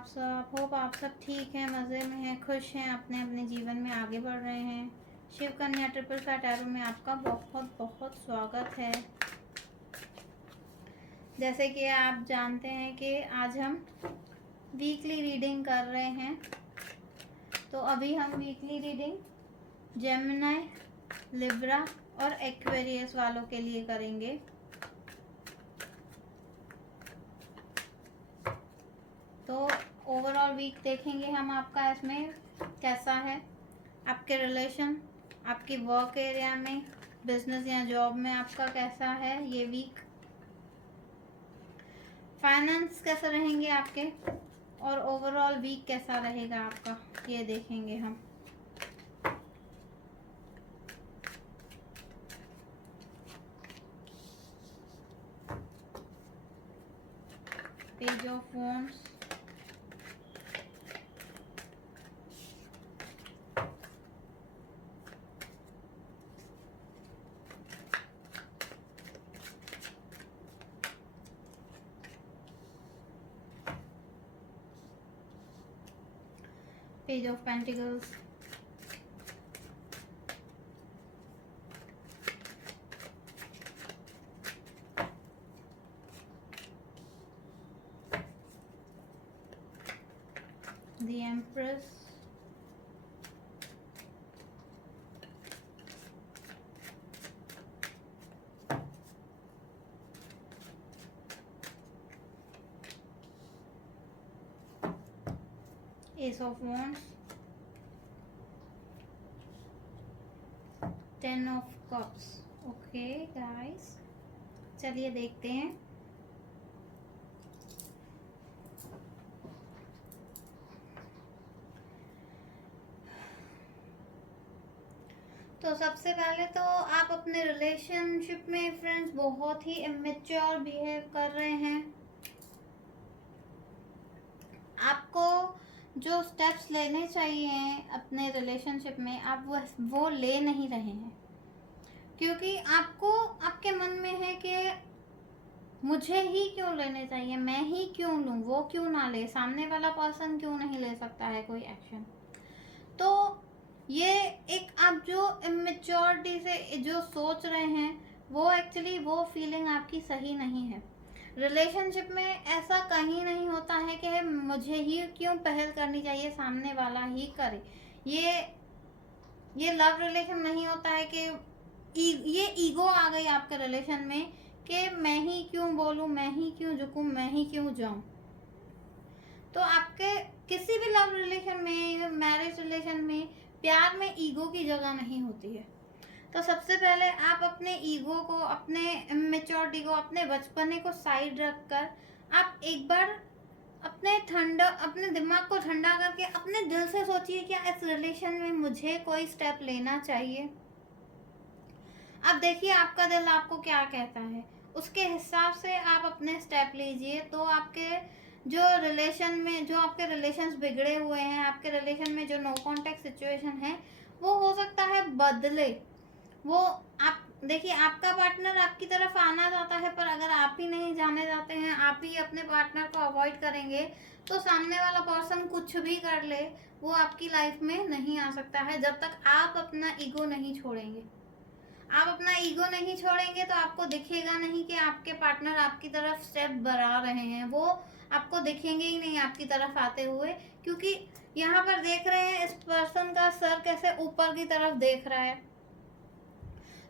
आप सब? होप आप सब ठीक हैं, मज़े में हैं, खुश हैं, अपने अपने जीवन में आगे बढ़ रहे हैं। शिव कन्या ट्रिपल फ्लैट एरो में आपका बहुत बहुत स्वागत है। जैसे कि आप जानते हैं कि आज हम वीकली रीडिंग कर रहे हैं, तो अभी हम वीकली रीडिंग जेमिनी, लिब्रा और एक्वेरियस वालों के लिए करेंगे। तो ओवरऑल वीक देखेंगे हम आपका इसमें कैसा है, आपके रिलेशन, आपकी वर्क एरिया में, बिजनेस या जॉब में आपका कैसा है ये वीक, फाइनेंस कैसे रहेंगे आपके, और ओवरऑल वीक कैसा रहेगा आपका, ये देखेंगे हम। Page of wands, page of pentacles, the empress, S of wands, 10 of cups. Okay guys, चलिए देखते हैं। तो सबसे पहले तो आप अपने रिलेशनशिप में फ्रेंड्स बहुत ही इमेच्योर बिहेव कर रहे हैं। आपको जो स्टेप्स लेने चाहिए अपने रिलेशनशिप में, आप वो ले नहीं रहे हैं, क्योंकि आपको आपके मन में है कि मुझे ही क्यों लेने चाहिए, मैं ही क्यों लूँ, वो क्यों ना ले, सामने वाला पर्सन क्यों नहीं ले सकता है कोई एक्शन। तो ये एक आप जो इमेच्योरिटी से जो सोच रहे हैं, वो एक्चुअली वो फीलिंग आपकी सही नहीं है। रिलेशनशिप में ऐसा कहीं नहीं होता है कि मुझे ही क्यों पहल करनी चाहिए, सामने वाला ही करे। ये लव रिलेशन नहीं होता है कि ये ईगो आ गई आपके रिलेशन में कि मैं ही क्यों बोलूं, मैं ही क्यों झुकूं, मैं ही क्यों जाऊं। तो आपके किसी भी लव रिलेशन में, मैरिज रिलेशन में, प्यार में ईगो की जगह नहीं होती है। तो सबसे पहले आप अपने ईगो को, अपने इमेच्योरिटी को, अपने बचपने को साइड रखकर आप एक बार अपने दिमाग को ठंडा करके अपने दिल से सोचिए क्या इस रिलेशन में मुझे कोई स्टेप लेना चाहिए। अब देखिए आपका दिल आपको क्या कहता है, उसके हिसाब से आप अपने स्टेप लीजिए। तो आपके जो रिलेशन में, जो आपके रिलेशंस बिगड़े हुए हैं, आपके रिलेशन में जो नो कांटेक्ट सिचुएशन है, वो हो सकता है बदले। वो आप देखिए, आपका पार्टनर आपकी तरफ आना चाहता है, पर अगर आप ही नहीं जाने जाते हैं, आप ही अपने पार्टनर को अवॉइड करेंगे, तो सामने वाला पर्सन कुछ भी कर ले, वो आपकी लाइफ में नहीं आ सकता है जब तक आप अपना ईगो नहीं छोड़ेंगे। आप अपना ईगो नहीं छोड़ेंगे तो आपको दिखेगा नहीं कि आपके पार्टनर आपकी तरफ स्टेप बढ़ा रहे हैं, वो आपको दिखेंगे ही नहीं आपकी तरफ आते हुए, क्योंकि यहाँ पर देख रहे हैं इस पर्सन का सर कैसे ऊपर की तरफ देख रहा है।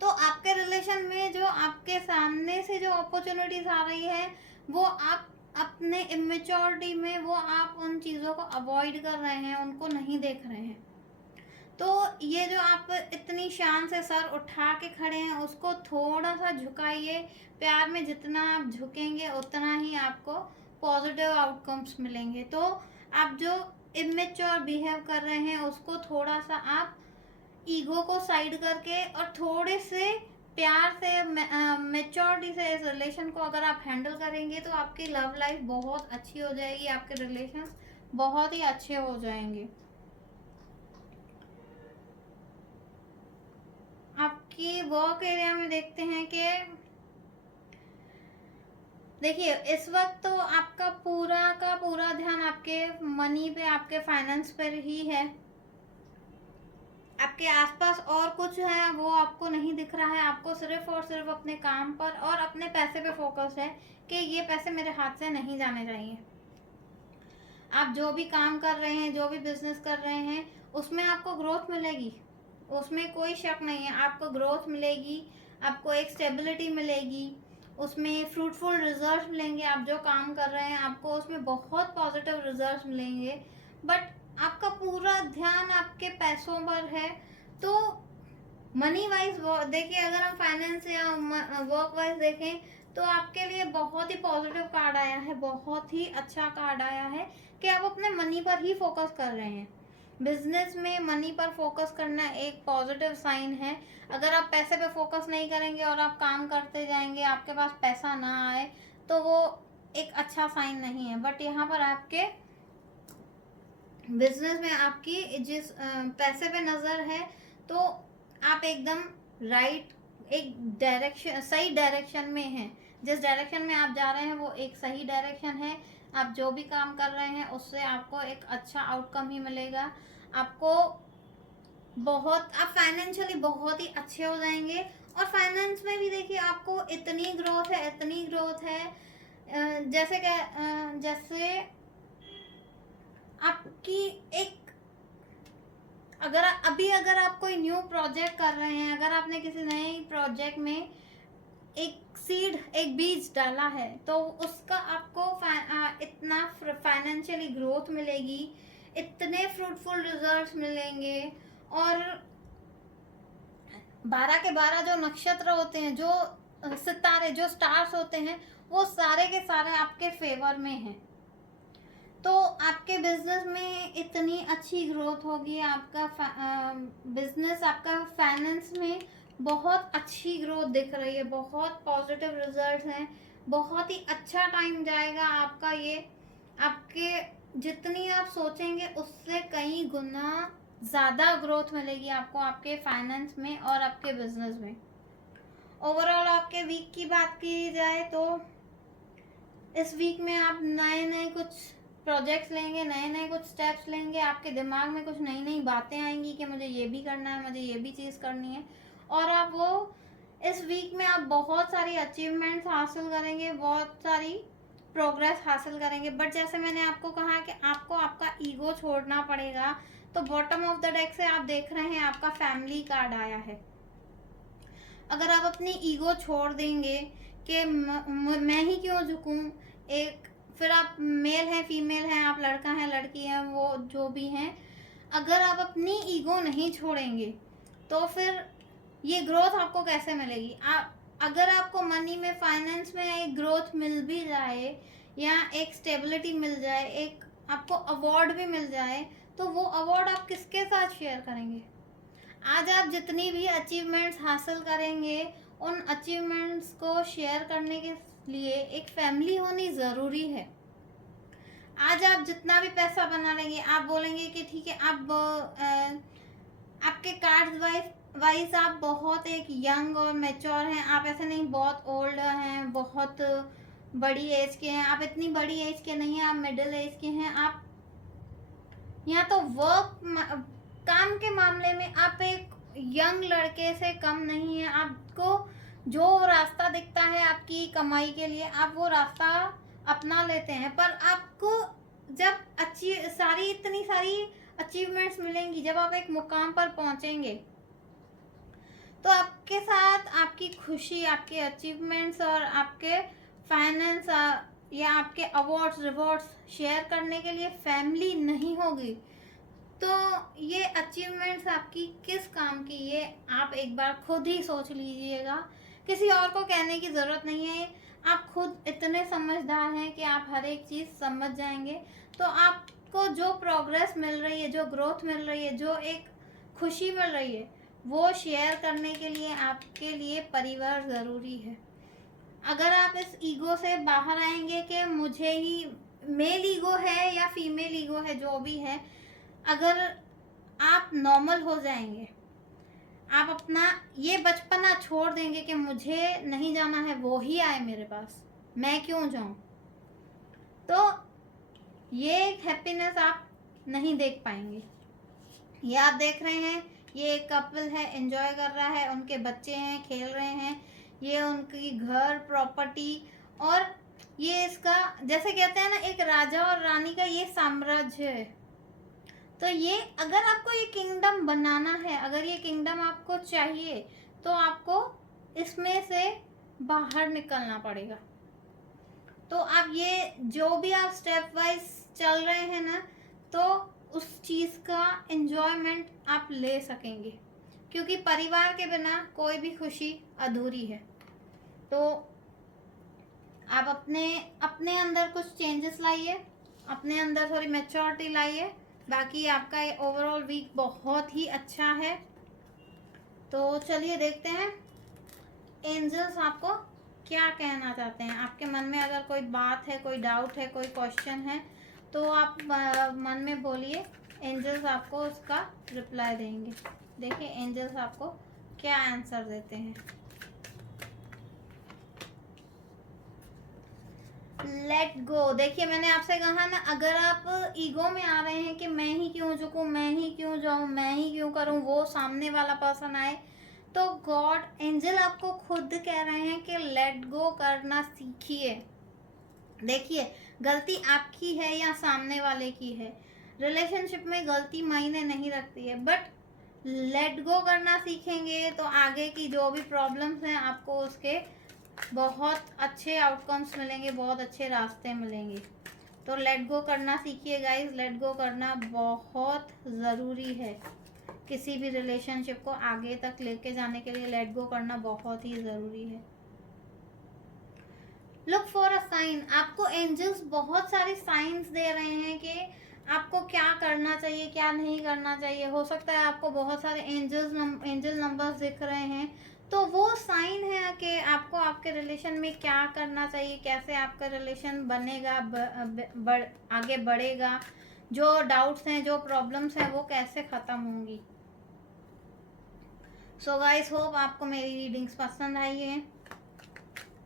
तो आपके रिलेशन में जो आपके सामने से जो अपॉर्चुनिटीज आ रही है, वो आप अपने इमेच्योरिटी में वो आप उन चीज़ों को अवॉइड कर रहे हैं, उनको नहीं देख रहे हैं। तो ये जो आप इतनी शान से सर उठा के खड़े हैं, उसको थोड़ा सा झुकाइए। प्यार में जितना आप झुकेंगे उतना ही आपको पॉजिटिव आउटकम्स मिलेंगे। तो आप जो इमेच्योर बिहेव कर रहे हैं, उसको थोड़ा सा आप ईगो को साइड करके और थोड़े से प्यार से, मेच्योरिटी से इस रिलेशन को अगर आप हैंडल करेंगे, तो आपकी लव लाइफ बहुत अच्छी हो जाएगी, आपके रिलेशंस बहुत ही अच्छे हो जाएंगे। आपकी वर्क एरिया में देखते हैं कि देखिए इस वक्त तो आपका पूरा का पूरा ध्यान आपके मनी पे, आपके फाइनेंस पर ही है। आपके आसपास और कुछ है वो आपको नहीं दिख रहा है, आपको सिर्फ और सिर्फ अपने काम पर और अपने पैसे पे फोकस है कि ये पैसे मेरे हाथ से नहीं जाने चाहिए। आप जो भी काम कर रहे हैं, जो भी बिजनेस कर रहे हैं, उसमें आपको ग्रोथ मिलेगी, उसमें कोई शक नहीं है। आपको ग्रोथ मिलेगी, आपको एक स्टेबिलिटी मिलेगी, उसमें फ्रूटफुल रिजल्ट मिलेंगे। आप जो काम कर रहे हैं आपको उसमें बहुत पॉजिटिव रिजल्ट मिलेंगे। बट आपका पूरा ध्यान आपके पैसों पर है। तो मनी वाइज देखिए, अगर हम फाइनेंस या वर्क वाइज देखें तो आपके लिए बहुत ही पॉजिटिव कार्ड आया है, बहुत ही अच्छा कार्ड आया है कि आप अपने मनी पर ही फोकस कर रहे हैं। बिजनेस में मनी पर फोकस करना एक पॉजिटिव साइन है। अगर आप पैसे पे फोकस नहीं करेंगे और आप काम करते जाएंगे, आपके पास पैसा ना आए, तो वो एक अच्छा साइन नहीं है। बट यहाँ पर आपके बिजनेस में आपकी जिस पैसे पे नज़र है, तो आप एकदम राइट एक डायरेक्शन, सही डायरेक्शन में हैं। जिस डायरेक्शन में आप जा रहे हैं वो एक सही डायरेक्शन है। आप जो भी काम कर रहे हैं उससे आपको एक अच्छा आउटकम ही मिलेगा। आपको आप फाइनेंशियली बहुत ही अच्छे हो जाएंगे। और फाइनेंस में भी देखिए आपको इतनी ग्रोथ है, इतनी ग्रोथ है, जैसे आपकी एक, अगर आप कोई न्यू प्रोजेक्ट कर रहे हैं, अगर आपने किसी नए प्रोजेक्ट में एक सीड, एक बीज डाला है, तो उसका आपको इतना फाइनेंशियली ग्रोथ मिलेगी, इतने फ्रूटफुल रिजल्ट्स मिलेंगे। और 12 के 12 जो नक्षत्र होते हैं, जो सितारे, जो स्टार्स होते हैं, वो सारे के सारे आपके फेवर में हैं। तो आपके बिजनेस में इतनी अच्छी ग्रोथ होगी, आपका बिजनेस, आपका फाइनेंस में बहुत अच्छी ग्रोथ दिख रही है, बहुत पॉजिटिव रिजल्ट्स हैं, बहुत ही अच्छा टाइम जाएगा आपका ये। आपके जितनी आप सोचेंगे उससे कई गुना ज़्यादा ग्रोथ मिलेगी आपको आपके फाइनेंस में और आपके बिजनेस में। ओवरऑल आपके वीक की बात की जाए तो इस वीक में आप नए नए कुछ प्रोजेक्ट्स लेंगे, नए नए कुछ स्टेप्स लेंगे, आपके दिमाग में कुछ नई नई बातें आएंगी कि मुझे ये भी करना है, मुझे ये भी चीज़ करनी है। और आप वो इस वीक में आप बहुत सारी अचीवमेंट्स हासिल करेंगे, बहुत सारी प्रोग्रेस हासिल करेंगे। बट जैसे मैंने आपको कहा कि आपको आपका ईगो छोड़ना पड़ेगा। तो बॉटम ऑफ द डेक से आप देख रहे हैं आपका फैमिली कार्ड आया है। अगर आप अपनी ईगो छोड़ देंगे कि मैं ही क्यों झुकूं, एक, फिर आप मेल हैं, फीमेल हैं, आप लड़का हैं, लड़की हैं, वो जो भी हैं, अगर आप अपनी ईगो नहीं छोड़ेंगे तो फिर ये ग्रोथ आपको कैसे मिलेगी। अगर आपको मनी में, फाइनेंस में एक ग्रोथ मिल भी जाए या एक स्टेबिलिटी मिल जाए, एक आपको अवार्ड भी मिल जाए, तो वो अवार्ड आप किसके साथ शेयर करेंगे। आज आप जितनी भी अचीवमेंट्स हासिल करेंगे, उन अचीवमेंट्स को शेयर करने के लिए एक फैमिली होनी ज़रूरी है। आज आप जितना भी पैसा बना लेंगे, आप बोलेंगे कि ठीक है, आप आपके कार्ड्स वाइज आप बहुत एक यंग और मैच्योर हैं, आप ऐसे नहीं बहुत ओल्ड हैं, बहुत बड़ी एज के हैं, आप इतनी बड़ी एज के नहीं हैं, आप मिडिल एज के हैं। आप या तो काम के मामले में आप एक यंग लड़के से कम नहीं है। आपको जो रास्ता दिखता है आपकी कमाई के लिए, आप वो रास्ता अपना लेते हैं। पर आपको जब इतनी सारी अचीवमेंट्स मिलेंगी, जब आप एक मुकाम पर पहुंचेंगे, तो आपके साथ आपकी खुशी, आपके अचीवमेंट्स और आपके फाइनेंस या आपके अवार्ड्स, रिवॉर्ड्स शेयर करने के लिए फैमिली नहीं होगी, तो ये अचीवमेंट्स आपकी किस काम की, ये आप एक बार खुद ही सोच लीजिएगा। किसी और को कहने की ज़रूरत नहीं है, आप खुद इतने समझदार हैं कि आप हर एक चीज़ समझ जाएंगे। तो आपको जो प्रोग्रेस मिल रही है, जो ग्रोथ मिल रही है, जो एक खुशी मिल रही है, वो शेयर करने के लिए आपके लिए परिवार ज़रूरी है। अगर आप इस ईगो से बाहर आएंगे कि मुझे ही, मेल ईगो है या फीमेल ईगो है, जो भी है, अगर आप नॉर्मल हो जाएंगे, आप अपना ये बचपना छोड़ देंगे कि मुझे नहीं जाना है, वो ही आए मेरे पास, मैं क्यों जाऊं। तो ये हैप्पीनेस आप नहीं देख पाएंगे। ये आप देख रहे हैं, ये एक कपल है, एंजॉय कर रहा है, उनके बच्चे हैं, खेल रहे हैं, ये उनकी घर प्रॉपर्टी, और ये इसका जैसे कहते हैं ना, एक राजा और रानी का ये साम्राज्य है। तो ये अगर आपको ये किंगडम बनाना है, अगर ये किंगडम आपको चाहिए, तो आपको इसमें से बाहर निकलना पड़ेगा। तो आप ये जो भी आप स्टेप वाइज चल रहे हैं ना, तो उस चीज़ का एंजॉयमेंट आप ले सकेंगे, क्योंकि परिवार के बिना कोई भी खुशी अधूरी है। तो आप अपने अंदर कुछ चेंजेस लाइए, अपने अंदर थोड़ी मैच्योरिटी लाइए। बाकी आपका ये ओवरऑल वीक बहुत ही अच्छा है। तो चलिए देखते हैं एंजल्स आपको क्या कहना चाहते हैं। आपके मन में अगर कोई बात है, कोई डाउट है, कोई क्वेश्चन है, तो आप मन में बोलिए, एंजल्स आपको उसका रिप्लाई देंगे। देखिए एंजल्स आपको क्या आंसर देते हैं। Let go. देखिए मैंने आपसे कहा ना, अगर आप ईगो में आ रहे हैं कि मैं ही क्यों झुकूं, मैं ही क्यों जाऊं, मैं ही क्यों करूं, वो सामने वाला पर्सन आए, तो गॉड एंजल आपको खुद कह रहे हैं कि लेट गो करना सीखिए। देखिए गलती आपकी है या सामने वाले की है, रिलेशनशिप में गलती मायने नहीं रखती है, बट लेट गो करना सीखेंगे तो आगे की जो भी प्रॉब्लम्स हैं आपको उसके बहुत अच्छे आउटकम्स मिलेंगे, बहुत अच्छे रास्ते मिलेंगे। तो लेट गो करना सीखिए गाइस। लेट गो करना बहुत ज़रूरी है। किसी भी रिलेशनशिप को आगे तक लेके जाने के लिए लेट गो करना बहुत ही ज़रूरी है। Look for a sign. आपको एंजल्स बहुत सारे साइंस दे रहे हैं कि आपको क्या करना चाहिए, क्या नहीं करना चाहिए। हो सकता है आपको बहुत सारे एंजल नंबर्स दिख रहे हैं, तो वो साइन है कि आपको आपके रिलेशन में क्या करना चाहिए, कैसे आपका रिलेशन बनेगा, आगे बढ़ेगा, जो डाउट्स हैं, जो प्रॉब्लम्स हैं, वो कैसे ख़त्म होंगी। सो गाइस होप आपको मेरी रीडिंग्स पसंद आई है।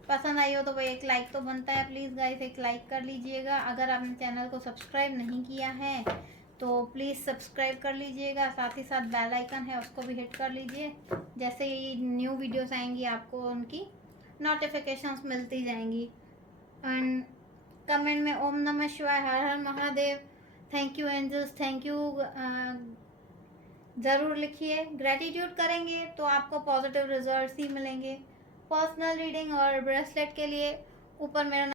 पसंद आई हो तो भाई एक लाइक तो बनता है, प्लीज़ गाइस एक लाइक कर लीजिएगा। अगर आपने चैनल को सब्सक्राइब नहीं किया है तो प्लीज़ सब्सक्राइब कर लीजिएगा, साथ ही साथ बेल आइकन है उसको भी हिट कर लीजिए। जैसे ही न्यू वीडियोस आएंगी आपको उनकी नोटिफिकेशंस मिलती जाएंगी। एंड कमेंट में ओम नमः शिवाय, हर हर Mahadev, thank you angels, thank you ज़रूर लिखिए। ग्रेटिट्यूड करेंगे तो आपको पॉजिटिव रिजल्ट्स ही मिलेंगे। पर्सनल रीडिंग और ब्रेसलेट के लिए ऊपर मेरा